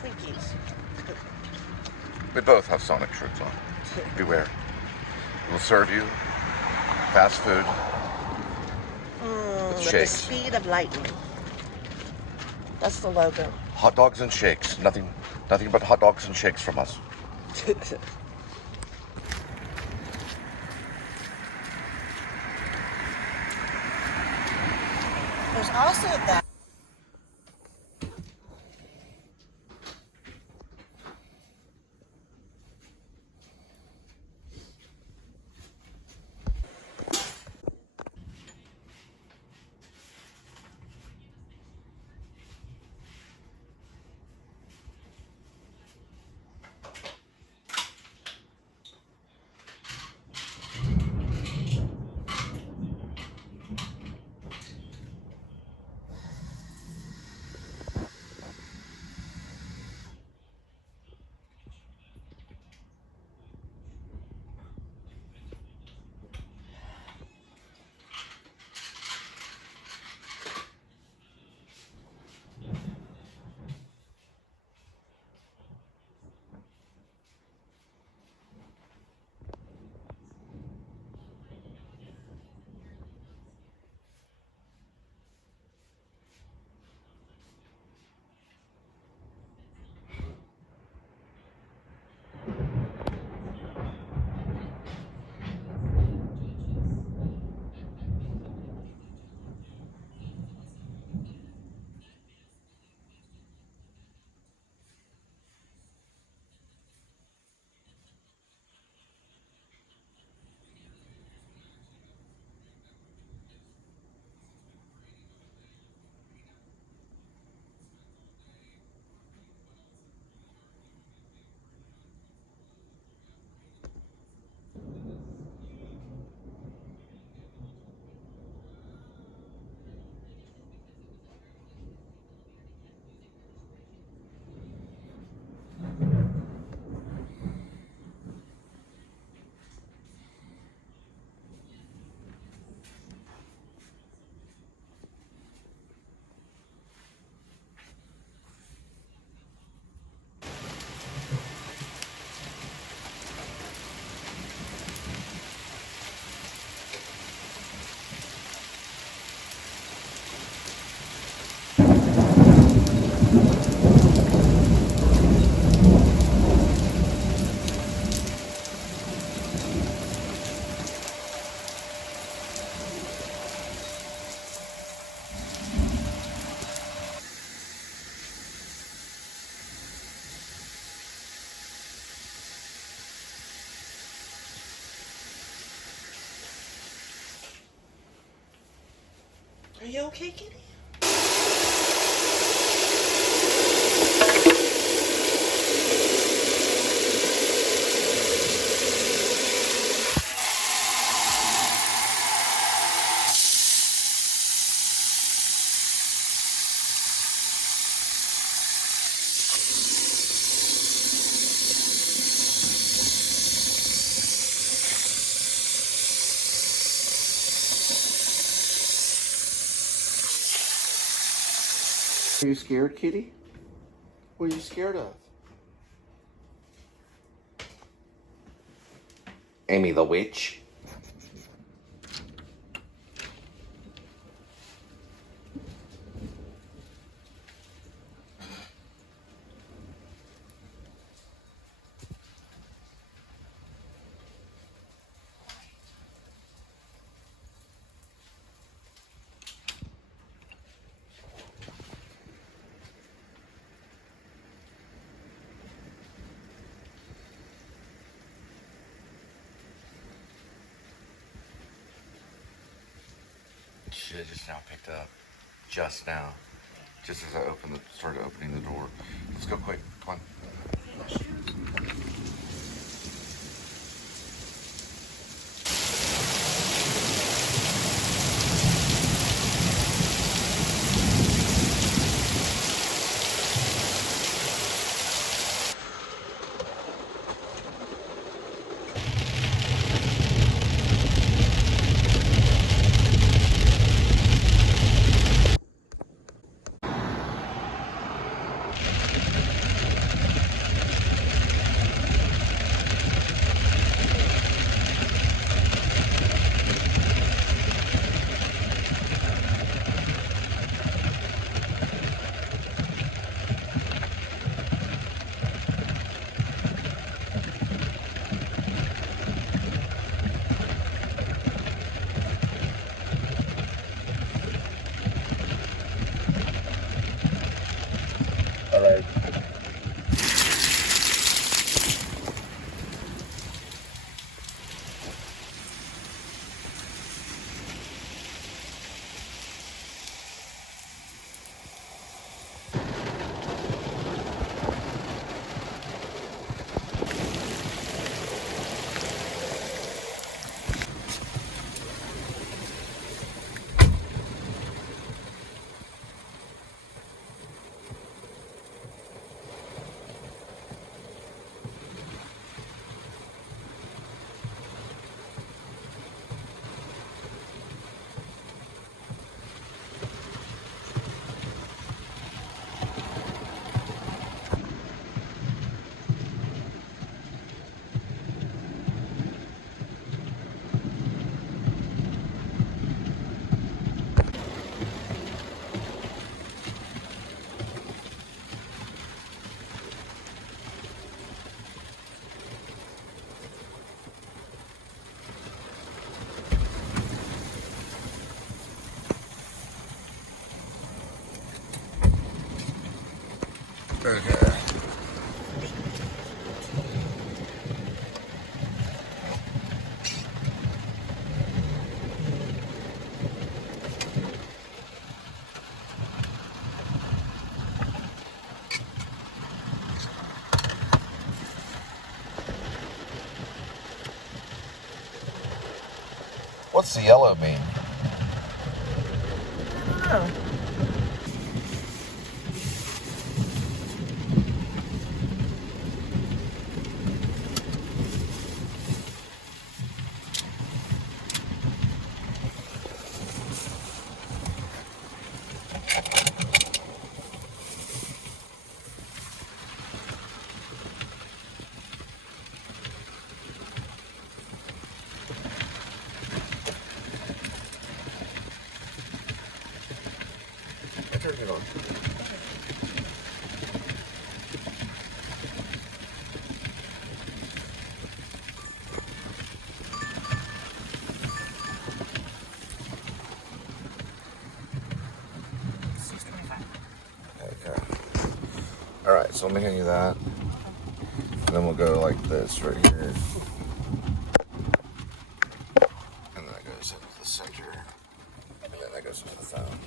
Twinkies. We both have Sonic shirts on. Beware. We'll serve you fast food with shakes. The speed of lightning. That's the logo. Hot dogs and shakes. Nothing but hot dogs and shakes from us. There's also that. Are you okay, kitty? Are you scared, kitty? What are you scared of? Amy the witch. She just now picked up. Just now. Just as I started opening the door. Let's go quick. Come on. Okay. What's the yellow mean? I don't know. Turn it on. Okay. Alright, so let me hand you that. And then we'll go like this right here. And then that goes into the center. And then that goes into the phone.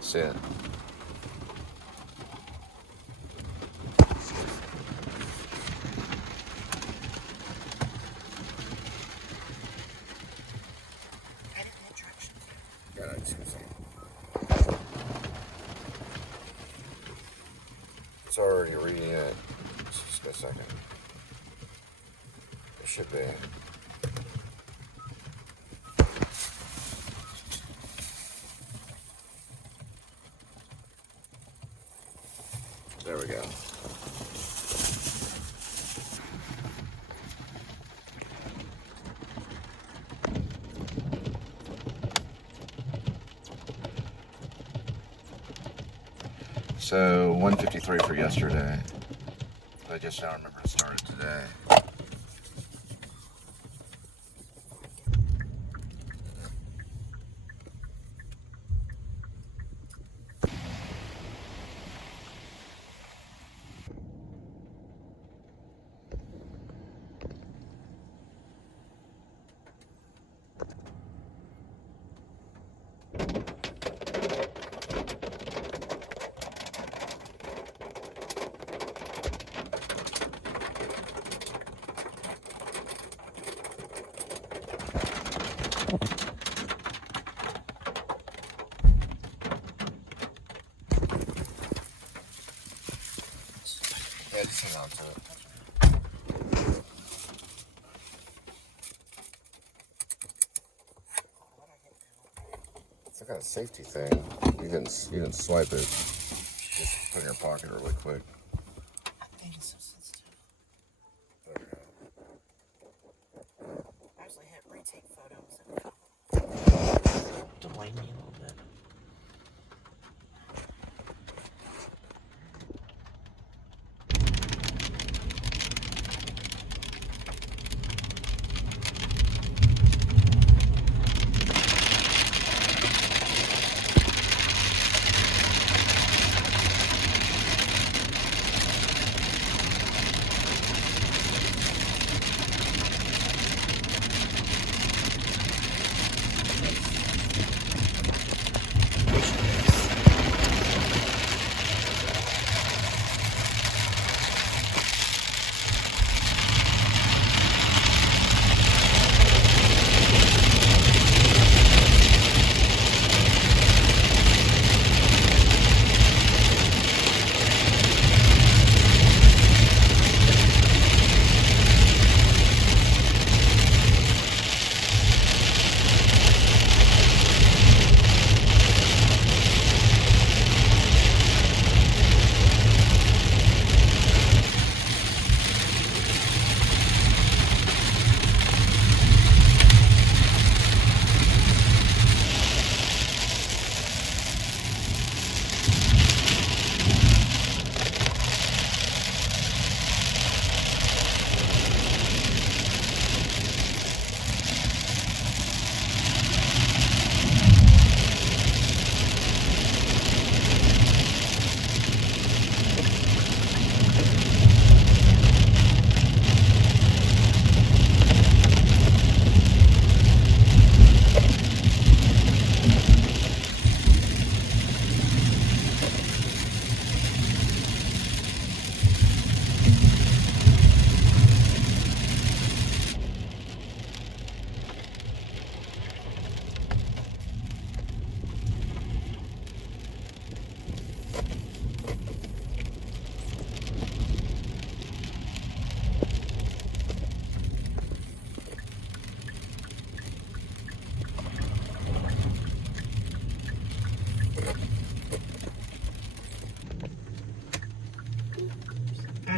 See it? Yeah, I just see. It's already reading it. Just a second. It should be. There we go. So 153 for yesterday. I just now remember it started today. Yeah, just hang on to it. It's like a safety thing. You didn't swipe it. Just put it in your pocket really quick. I think it's so sensitive. Okay. I actually hit retake photos and delay me a little bit.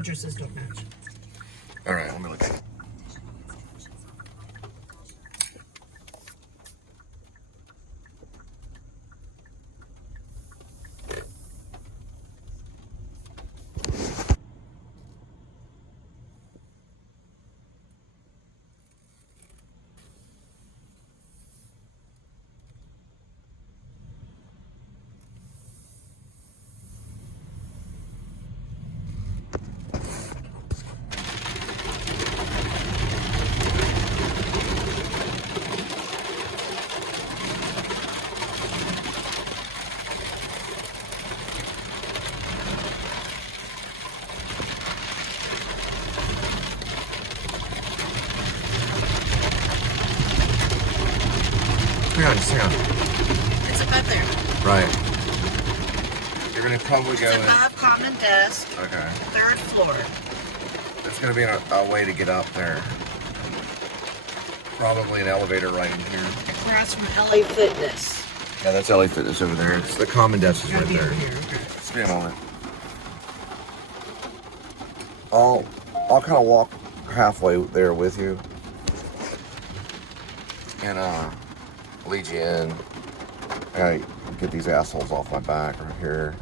mattresses don't match. All right, let me look at it. Hang on. It's above there. Right. You're gonna probably It's go above common desk. Okay. 3rd floor. There's gonna be a way to get up there. Probably an elevator right in here. Across from LA Fitness. Yeah, that's LA Fitness over there. It's the common desk is right there. Here. Okay. Just be a moment. I'll kind of walk halfway there with you and lead you in. I gotta get these assholes off my back right here.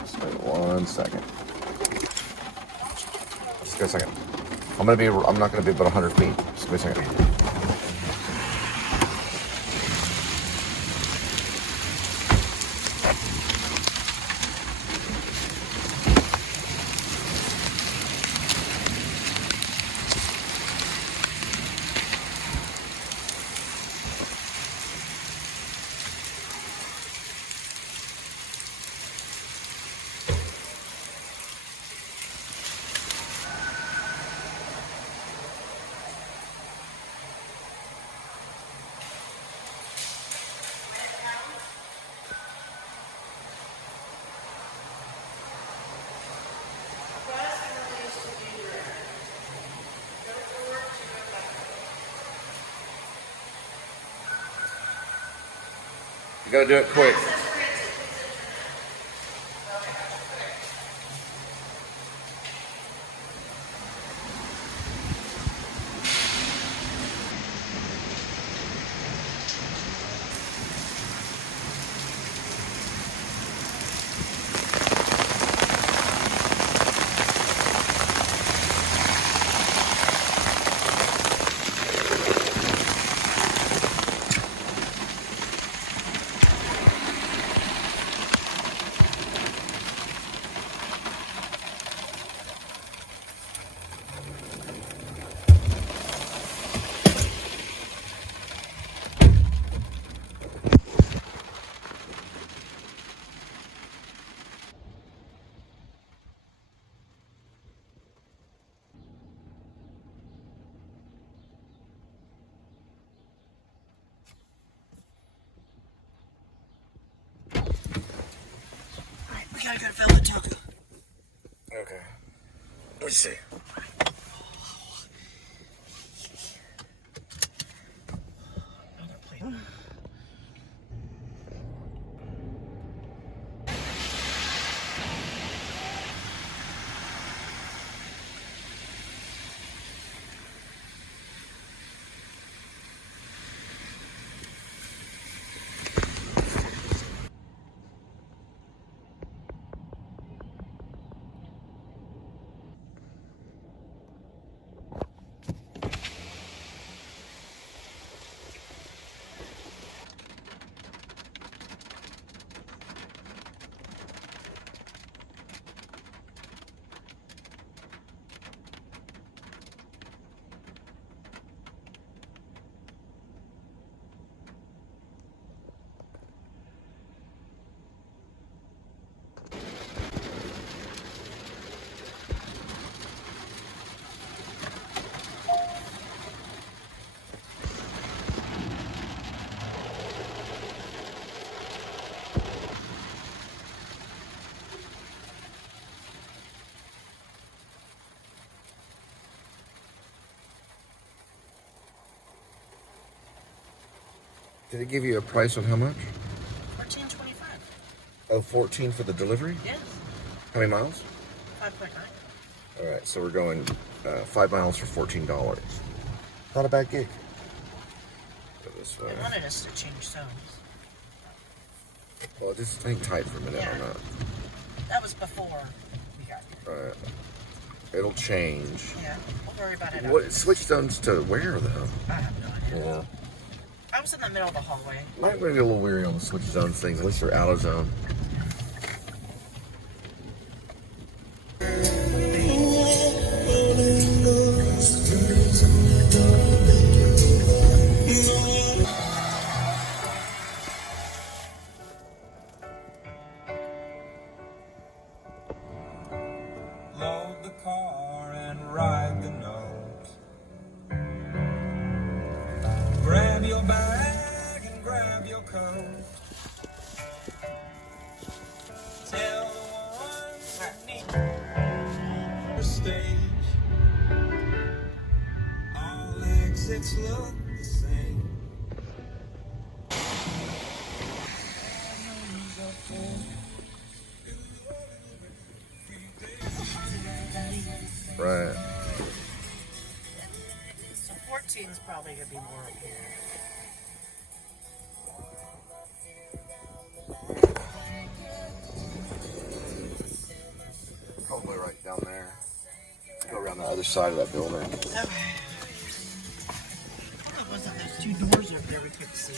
Just wait 1 second. Just give me a second. I'm not gonna be about 100 feet. Just give me a second. You gotta do it quick. We gotta go to Velvet Taco. Okay. Let's see. Another place. Did it give you a price on how much? $14.25. Oh, 14 for the delivery? Yes. How many miles? 5.9. All right, so we're going 5 miles for $14. Not a bad gig. Go this way. They wanted us to change zones. Well, just hang tight for a minute on that. That was before we got here. All right. It'll change. Yeah, we'll worry about it. What switch zones to where though? I have no idea. Yeah. I was in the middle of the hallway. Might be a little weary on the switch zones things. At least they're out of zone. Load the car and ride the note. Grab your bag and grab your coat. Tell the ones that need the stage. All exits look the same. Right. So 14's probably going to be more up here. Probably right down there. Go around the other side of that building. Okay. What wasn't those two doors over there we couldn't see?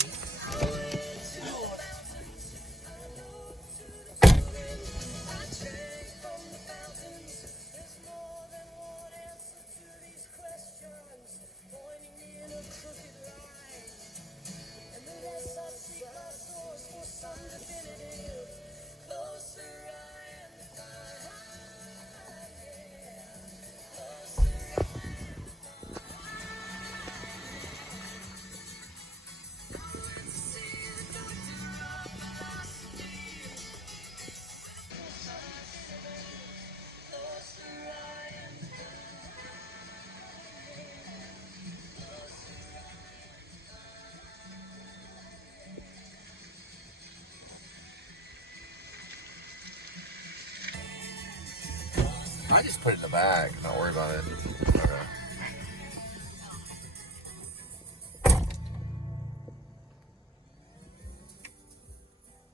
I just put it in the bag. Don't worry about it. Okay.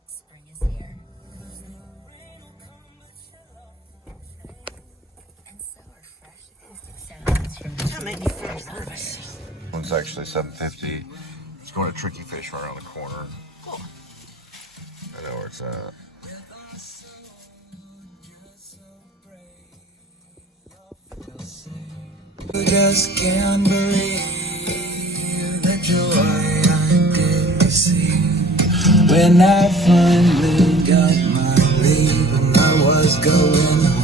Spring is here. And so are fresh acoustic sounds from that made me feel nervous. One's actually 750. It's going to Tricky Fish right around the corner. Cool. I know where it's at. You just can't believe the joy I did receive when I finally got my leave and I was going home.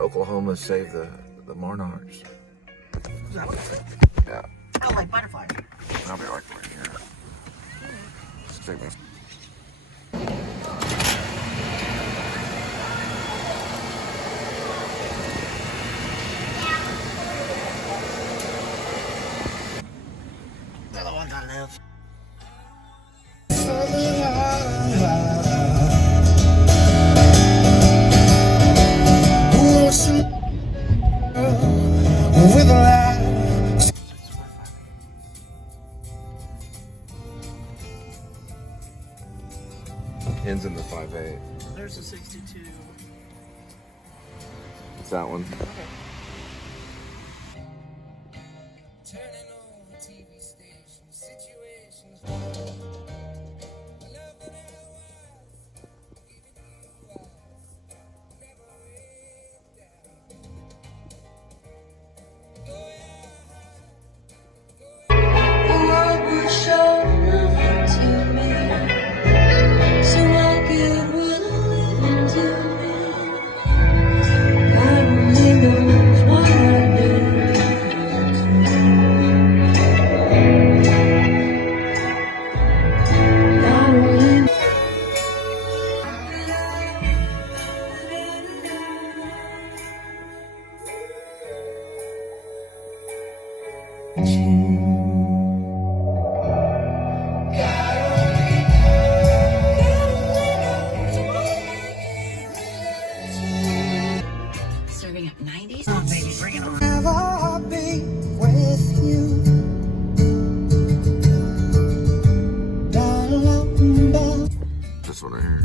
Oklahoma saved the monarchs. Is that what it said? Yeah. Oh, like butterflies. I'll be right here. Just take me. They're the ones I live. With a laugh. Ends in the 5.8. There's a 62. It's that one. Turning over TV stations, situations. I don't need no Serving up 90s. Oh, baby, bring it on. Never be with you. This one right here.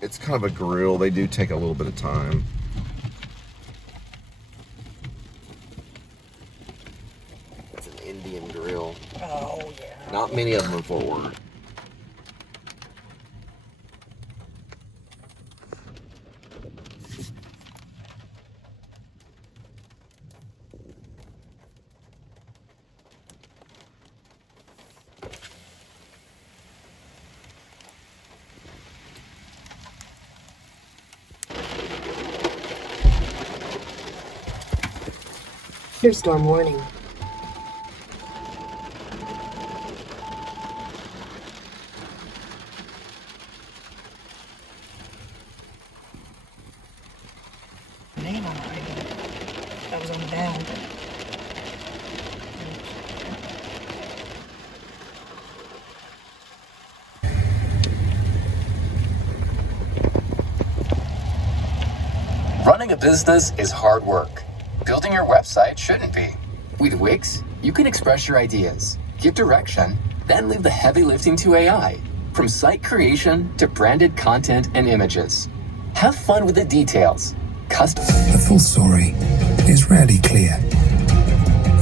It's kind of a grill. They do take a little bit of time. It's an Indian grill. Oh, yeah. Not many of them in Fort Worth. Thunderstorm warning. Name on it. That was on the band. Running a business is hard work. Building your website shouldn't be. With Wix, you can express your ideas, give direction, then leave the heavy lifting to AI. From site creation to branded content and images. Have fun with the details. The full story is rarely clear.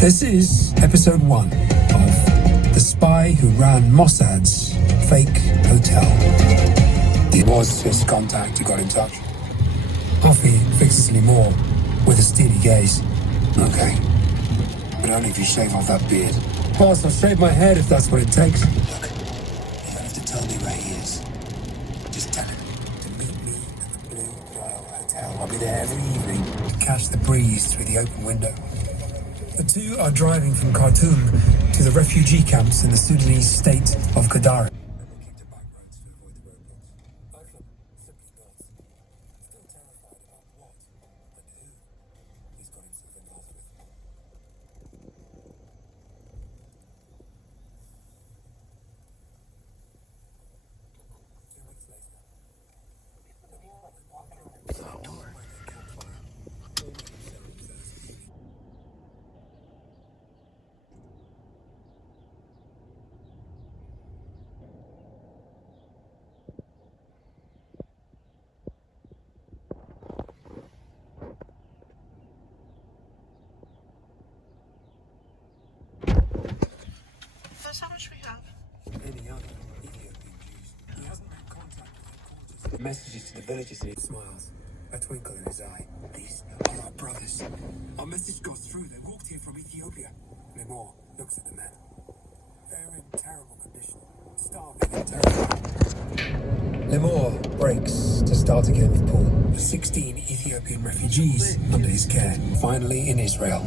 This is episode 1 of The Spy Who Ran Mossad's Fake Hotel. It was his contact who got in touch. Huffy fixes me more with a steely gaze. Okay, but only if you shave off that beard. Boss, I'll shave my head if that's what it takes. Look, you don't have to tell me where he is. Just tell him to meet me at the Blue Royal Hotel. I'll be there every evening to catch the breeze through the open window. The two are driving from Khartoum to the refugee camps in the Sudanese state of Kadara. messages to the villagers and he smiles, a twinkle in his eye. These are our brothers. Our message got through. They walked here from Ethiopia. Lemore looks at the men. They're in terrible condition, starving and terrified. Lemore breaks to start again with Paul. The 16 Ethiopian refugees under his care, finally in Israel.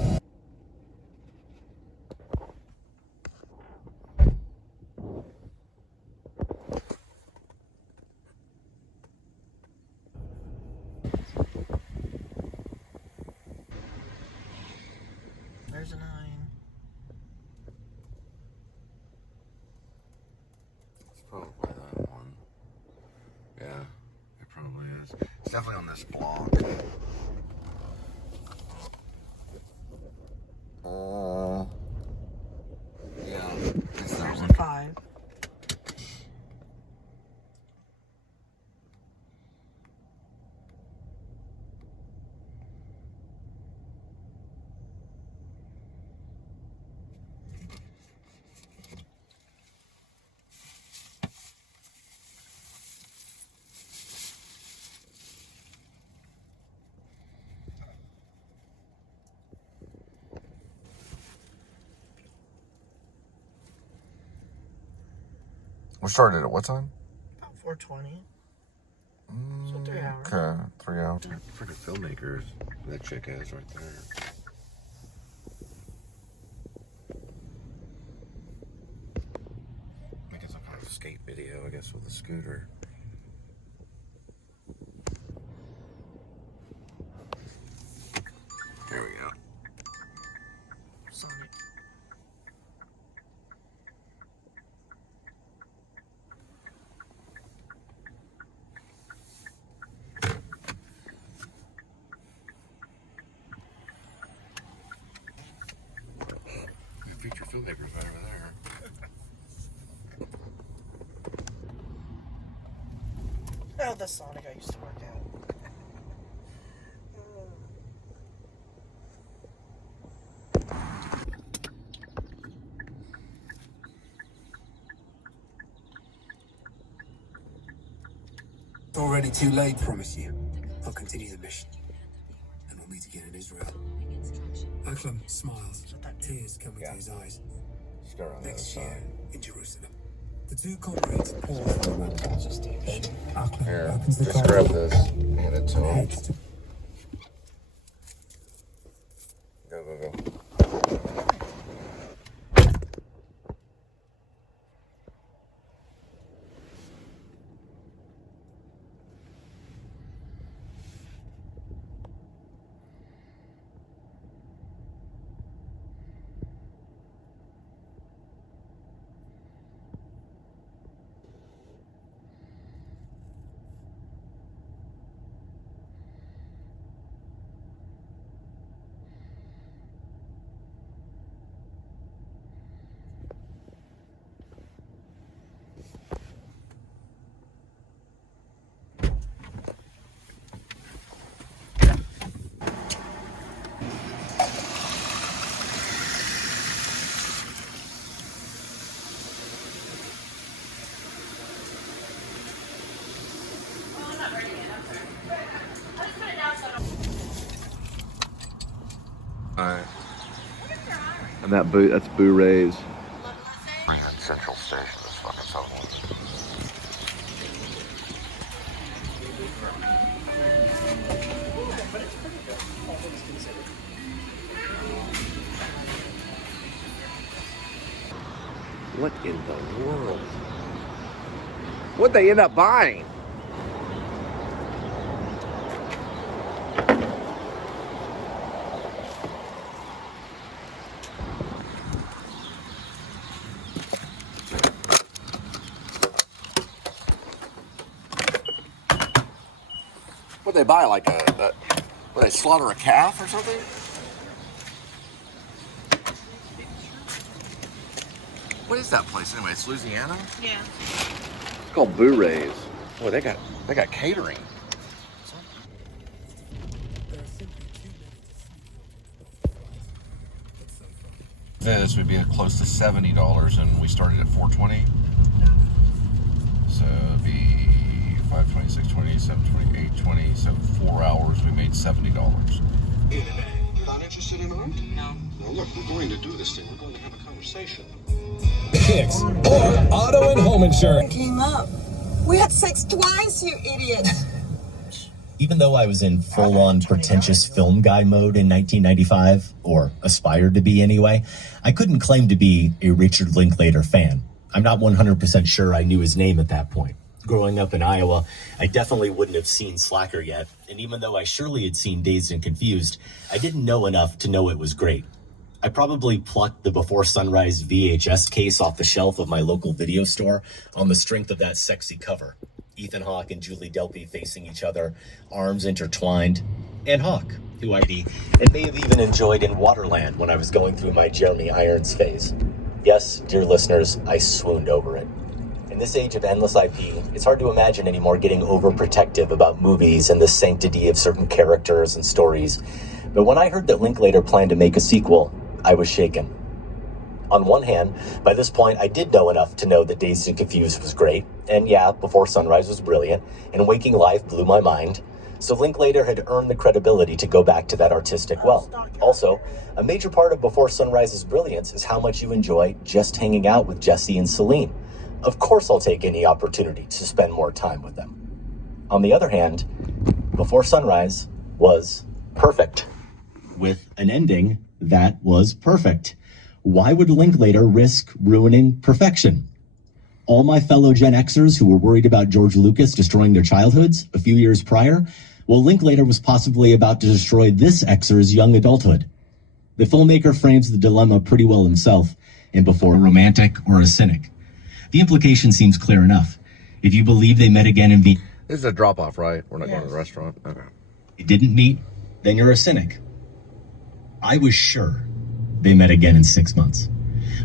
There's a 9. It's probably that one. Yeah, it probably is. It's definitely on this block. Yeah, it's that There's one. a 5. We started at what time? About 4:20. So 3 hours. Okay, 3 hours. Freaking filmmakers that chick has right there. Making some kind of skate video, I guess, with a scooter. There we go. Sonic. Feature filmmakers right over there. Oh, the Sonic I used to work at. It's already too late, promise you. I'll continue the mission. And we'll meet again in Israel. Aklam smiles, tears coming to his eyes. Let's go around the other Next year, side. in Jerusalem. The two comrades pause for a moment. Then Aklam Here, opens the just car grab this. Hand it to and him. heads to Go, go, go. Alright. And that's Boo Ray's. Central Station is fucking somewhere. What in the world? What'd they end up buying? What'd they buy? Like would they slaughter a calf or something? What is that place anyway? It's Louisiana? Yeah. It's called Boo Ray's. Boy, they got catering. This would be close to $70, and we started at $4.20. No. So it'd be 25, 26, 27, 28, 20. So 4 hours, we made $70. You're not interested in art? No. Now look, we're going to do this thing. We're going to have a conversation. Kicks or auto and home insurance. Came up. We had sex twice, you idiot. Even though I was in full-on pretentious film guy mode in 1995, or aspired to be anyway, I couldn't claim to be a Richard Linklater fan. I'm not 100% sure I knew his name at that point. Growing up in Iowa, I definitely wouldn't have seen Slacker yet, and even though I surely had seen Dazed and Confused, I didn't know enough to know it was great. I probably plucked the Before Sunrise VHS case off the shelf of my local video store on the strength of that sexy cover. Ethan Hawke and Julie Delpy facing each other, arms intertwined, and Hawke, who I and may have even enjoyed in Waterland when I was going through my Jeremy Irons phase. Yes, dear listeners, I swooned over it. In this age of endless IP, it's hard to imagine anymore getting overprotective about movies and the sanctity of certain characters and stories. But when I heard that Linklater planned to make a sequel, I was shaken. On one hand, by this point, I did know enough to know that Dazed and Confused was great, and yeah, Before Sunrise was brilliant, and Waking Life blew my mind. So Linklater had earned the credibility to go back to that artistic well. Also, a major part of Before Sunrise's brilliance is how much you enjoy just hanging out with Jesse and Celine. Of course I'll take any opportunity to spend more time with them. On the other hand, Before Sunrise was perfect, with an ending that was perfect. Why would Linklater risk ruining perfection? All my fellow Gen Xers who were worried about George Lucas destroying their childhoods a few years prior, well, Linklater was possibly about to destroy this Xer's young adulthood. The filmmaker frames the dilemma pretty well himself in Before, a romantic or a cynic. The implication seems clear enough. If you believe they met again in This is a drop-off, right? We're not going to the restaurant. Okay. you didn't meet, then you're a cynic. I was sure they met again in 6 months.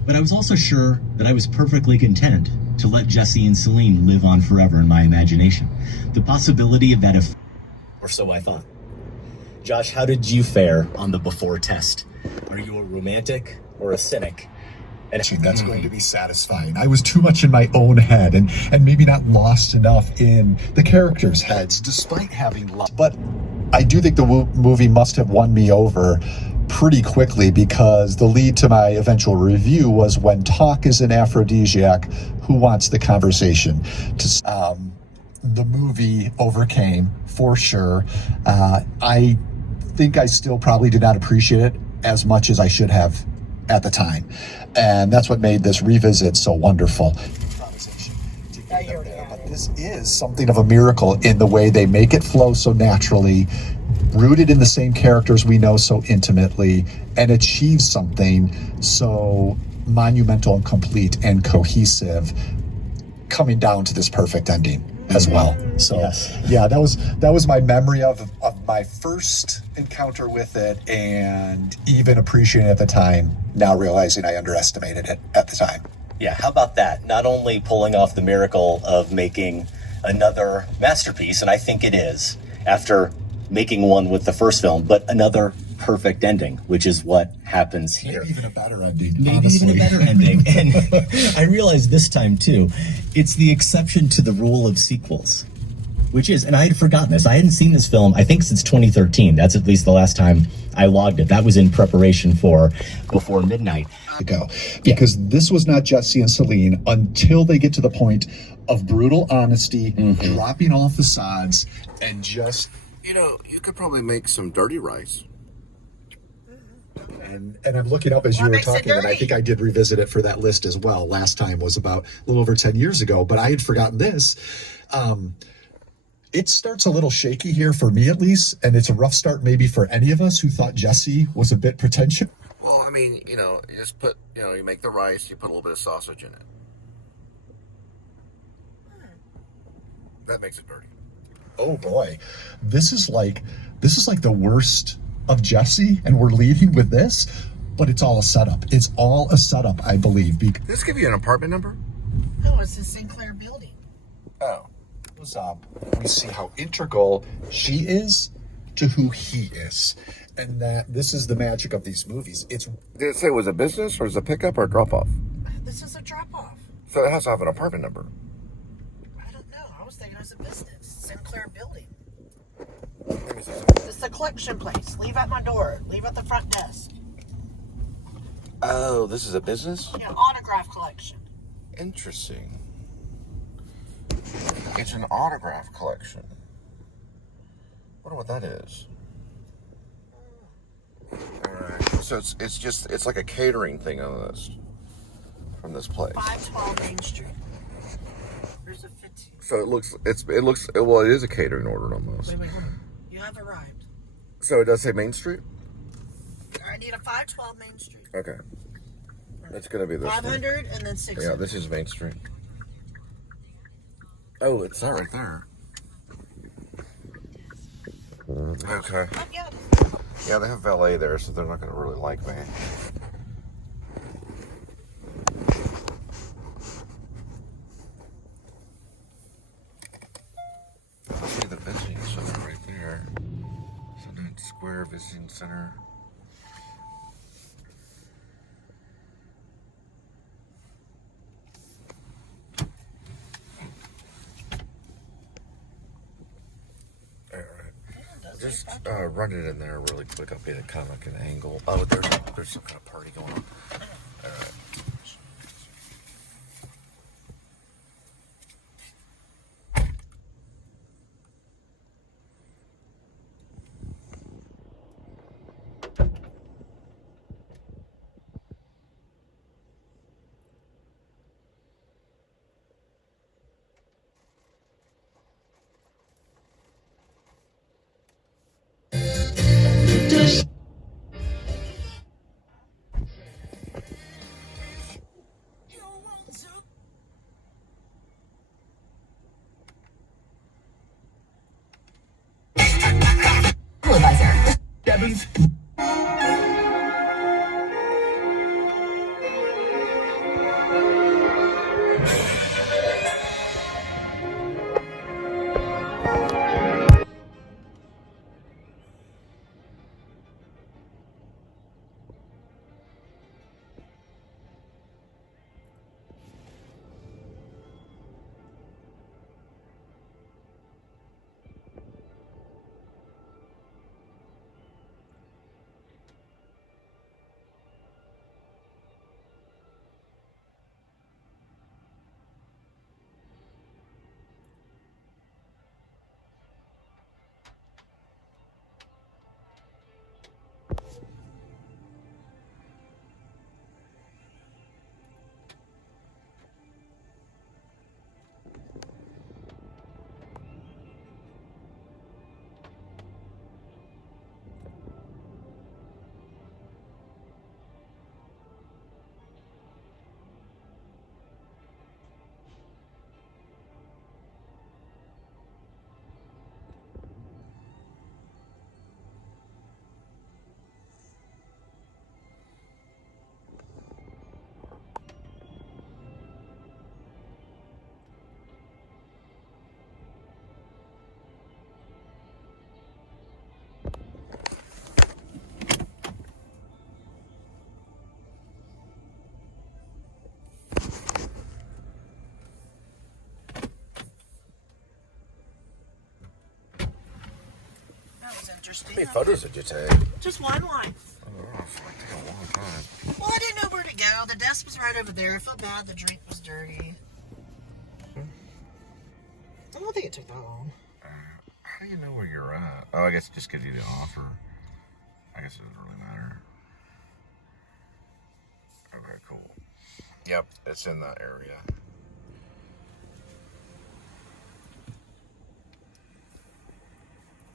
But I was also sure that I was perfectly content to let Jesse and Celine live on forever in my imagination. The possibility of that, or so I thought. Josh, how did you fare on the Before test? Are you a romantic or a cynic? And that's going to be satisfying. I was too much in my own head and maybe not lost enough in the characters' heads, despite having lost. But I do think the movie must have won me over pretty quickly, because the lead to my eventual review was when talk is an aphrodisiac, who wants the conversation? The movie overcame, for sure. I think I still probably did not appreciate it as much as I should have at the time. And that's what made this revisit so wonderful. But this is something of a miracle in the way they make it flow so naturally, rooted in the same characters we know so intimately, and achieve something so monumental and complete and cohesive, coming down to this perfect ending as well. So yes. Yeah, that was my memory of my first encounter with it, and even appreciating it at the time, now realizing I underestimated it at the time. Yeah, how about that? Not only pulling off the miracle of making another masterpiece, and I think it is, after making one with the first film, but another perfect ending, which is what happens here. Maybe even a better ending. Maybe honestly. even a better ending. And I realized this time too, it's the exception to the rule of sequels, which is, and I had forgotten this, I hadn't seen this film, I think, since 2013. That's at least the last time I logged it. That was in preparation for Before Midnight. Ago, because this was not Jesse and Celine until they get to the point of brutal honesty, dropping all facades, and just, You could probably make some dirty rice. and I'm looking up as you were talking, and I think I did revisit it for that list as well. Last time was about a little over 10 years ago, but I had forgotten this. It starts a little shaky here for me, at least, and it's a rough start maybe for any of us who thought Jesse was a bit pretentious. Well, I mean, you just put, you make the rice, you put a little bit of sausage in it. That makes it dirty. Oh boy, this is like the worst of Jesse, and we're leading with this, but it's all a setup. It's all a setup, I believe. Did this give you an apartment number? No, it's the Sinclair building. Oh. We see how integral she is to who he is, and that this is the magic of these movies. Did it say it was a business, or is it a pickup or a drop-off? This is a drop-off. So it has to have an apartment number. I don't know. I was thinking it was a business. a collection place. Leave at my door. Leave at the front desk. Oh, this is a business? Yeah, autograph collection. Interesting. It's an autograph collection. Wonder what that is. Alright. So it's like a catering thing on this. From this place. 512 Main Street. There's a 15. So it looks, well, it is a catering order almost. Wait, hold on. You have arrived. So it does say Main Street? I need a 512 Main Street. Okay. It's going to be this 500 and then 600. Yeah, this is Main Street. Oh, it's that right there. Okay. Yeah, they have valet there, so they're not going to really like me. That must be the visiting center right there. Sunset Square Visiting Center. Just run it in there really quick. I'll get it kind of like an angle. Oh, there's some kind of party going on. All right. Interesting. How many photos did you take? Just one line. Oh, it's like taking a long time. Well, I didn't know where to go. The desk was right over there. I felt bad. The drink was dirty. I don't think it took that long. How do you know where you're at? Oh, I guess it just gives you the offer. I guess it doesn't really matter. Okay, cool. Yep, it's in that area.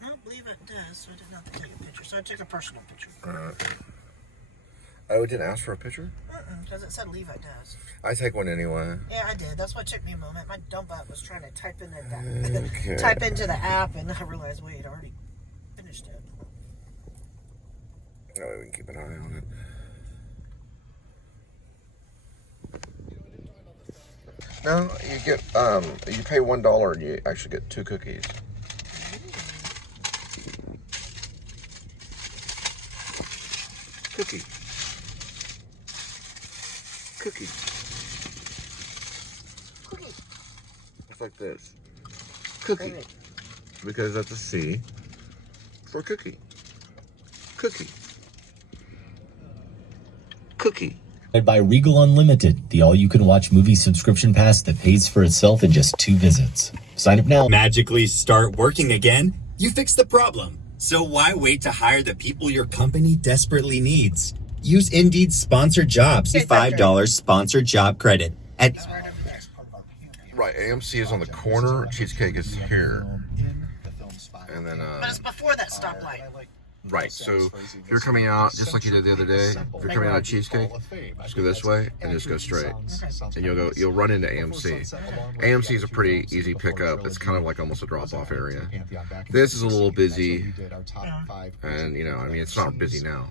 I don't believe it does, so I didn't have to take a picture. So I took a personal picture. Oh, it didn't ask for a picture? Because it said Levi does. I take one anyway. Yeah, I did. That's why it took me a moment. My dumb butt was trying to type in type into the app, and I realized, wait, I already finished it. Oh, we can keep an eye on it. No, you get you pay $1 and you actually get 2 cookies. Cookie. It's like this. Cookie. Because that's a C. for a cookie. Cookie. By Regal Unlimited, the all-you-can-watch movie subscription pass that pays for itself in just 2 visits. Sign up now. Magically start working again? You fixed the problem. So why wait to hire the people your company desperately needs? Use Indeed's sponsored jobs. $5 sponsored job credit at... Right, AMC is on the corner, Cheesecake is here. And then, But it's before that stoplight. right, so if you're coming out, just like you did the other day, if you're coming out of Cheesecake, just go this way and just go straight. And you'll run into AMC. AMC is a pretty easy pickup. It's kind of like almost a drop-off area. This is a little busy, and you know, I mean, it's not busy now,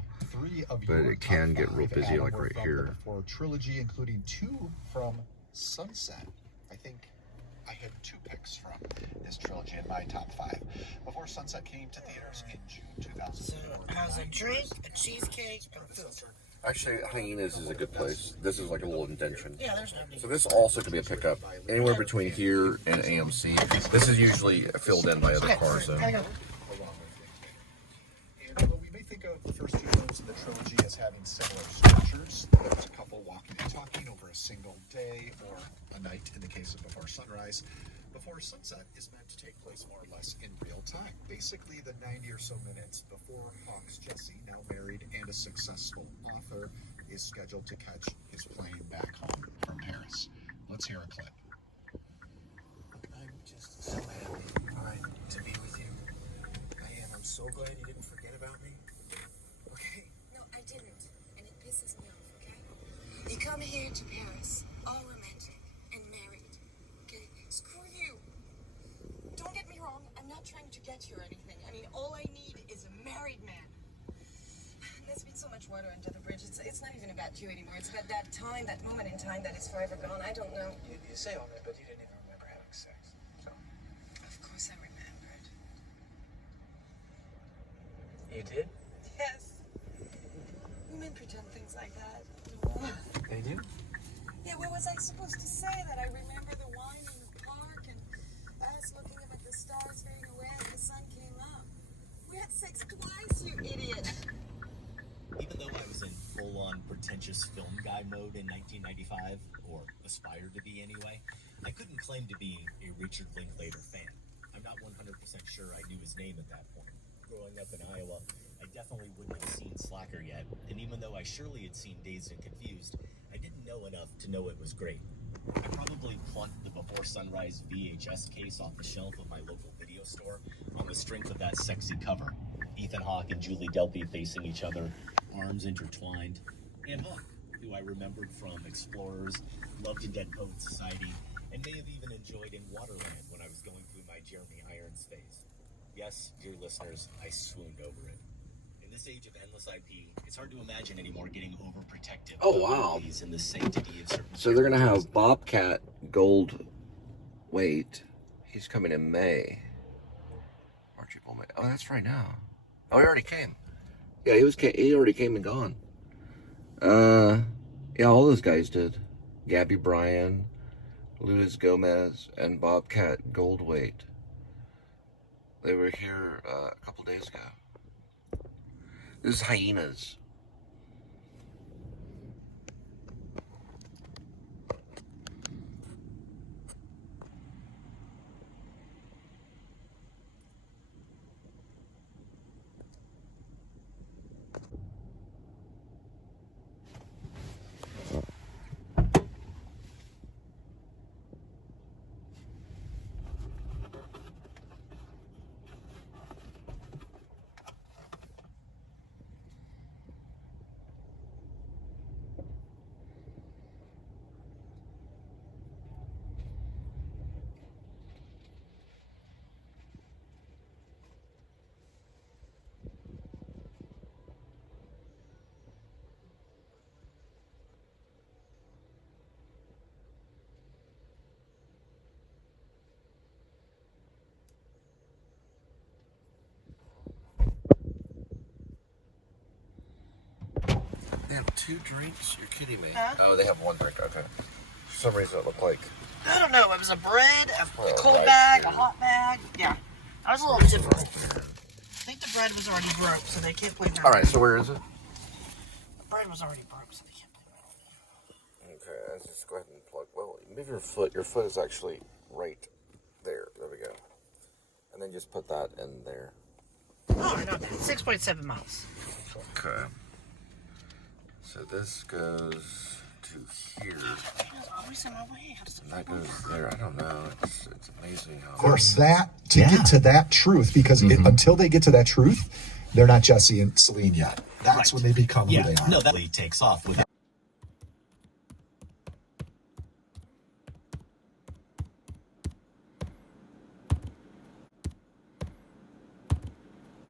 but it can get real busy, like right here. Trilogy, including 2 from Sunset. I think I had 2 picks from this trilogy in my top 5 before Sunset came to theaters in June 2004. So it has a drink, a cheesecake, and a food. Actually, Hyenas is a good place. This is like a little indention. Yeah, there's no need. So this also could be a pickup anywhere between here and AMC. This is usually filled in by other cars, though. And although we may think of the first 2 films in the trilogy as having similar structures, there's a couple walking and talking over a single day or a night in the case of Before Sunrise. Before Sunset is meant to take place more or less in real time. Basically, the 90 or so minutes before Hawk's Jesse, now married and a successful author, is scheduled to catch his plane back home from Paris. Let's hear a clip. I'm just so happy to be with you. I am. I'm so glad you didn't forget about me. Okay? No, I didn't. And it pisses me off, okay? You come here to Paris, all romantic and married. Okay? Screw you. Don't get me wrong. I'm not trying to get you or anything. I mean, all I need is a married man. There's been so much water under the bridge. It's not even about you anymore. It's about that time, that moment in time that is forever gone. I don't know. You say all that, but you didn't even remember having sex. So. Of course I remembered. You did? Yes. Women pretend things like that. They do? Yeah, what was I supposed to say? That I remember the wine in the park and us looking up at the stars fading away as the sun came up. We had sex twice, you idiot. Even though I was in full-on pretentious film guy mode in 1995, or aspired to be anyway, I couldn't claim to be a Richard Linklater fan. I'm not 100% sure I knew his name at that point. Growing up in Iowa, I definitely wouldn't have seen Slacker yet, and even though I surely had seen Dazed and Confused, I didn't know enough to know it was great. I probably plunked the Before Sunrise VHS case off the shelf of my local video store on the strength of that sexy cover. Ethan Hawke and Julie Delpy facing each other, arms intertwined, and Hawke, who I remembered from Explorers, Loved and Dead Poet Society, and may have even enjoyed in Waterland when I was going through my Jeremy Irons phase. Yes, dear listeners, I swooned over it. In this age of endless IP, it's hard to imagine anymore getting overprotective. Oh, wow. In the sanctity of certain So they're going to have Bobcat Gold Wait. He's coming in May. March, April, May. Oh, that's right now. Oh, he already came. Yeah, he already came and gone. Yeah, all those guys did. Gabby Bryan, Luis Gomez, and Bobcat Goldthwait. They were here a couple days ago. This is Hyenas. They have 2 drinks? You're kidding me. Huh? Oh, they have 1 drink. Okay. For some reason it looked like... I don't know. It was a bread, a cold right bag, here. a hot bag. Yeah. I was a little different. I think the bread was already broke, so they can't blame that. All right, so where is it? The bread was already broke, so they can't blame that. Okay, let's just go ahead and plug. Well, move your foot. Your foot is actually right there. There we go. And then just put that in there. Oh, I know that. 6.7 miles. Okay. So this goes to here. Always in my way. How does it And that goes there. I don't know. It's amazing how. Of course, that to get to that truth, because until they get to that truth, they're not Jesse and Celine yet. That's when they become who they are. No, that really takes off with